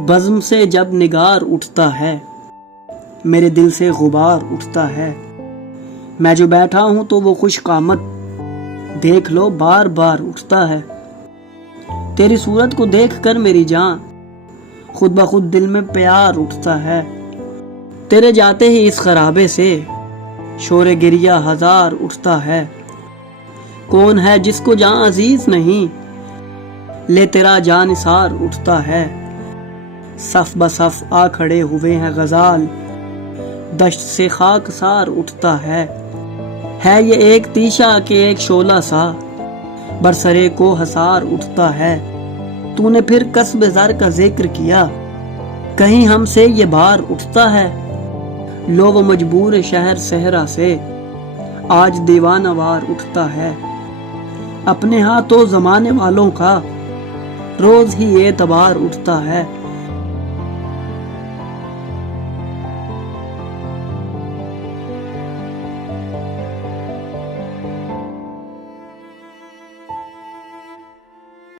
بزم سے جب نگار اٹھتا ہے میرے دل سے غبار اٹھتا ہے. میں جو بیٹھا ہوں تو وہ خوش قامت دیکھ لو بار بار اٹھتا ہے. تیری صورت کو دیکھ کر میری جان خود بخود دل میں پیار اٹھتا ہے. تیرے جاتے ہی اس خرابے سے شور گریہ ہزار اٹھتا ہے. کون ہے جس کو جان عزیز نہیں لے تیرا جان نثار اٹھتا ہے. صف بصف آ کھڑے ہوئے ہیں غزال دشت سے خاک سار اٹھتا ہے. یہ ایک تیشا کہ ایک شعلہ سا برسرے کو حسار اٹھتا ہے. تو نے پھر کسب زر کا ذکر کیا کہیں ہم سے یہ بار اٹھتا ہے. لو وہ مجبور شہر صحرا سے آج دیوانہ وار اٹھتا ہے. اپنے ہاں تو زمانے والوں کا روز ہی اعتبار اٹھتا ہے.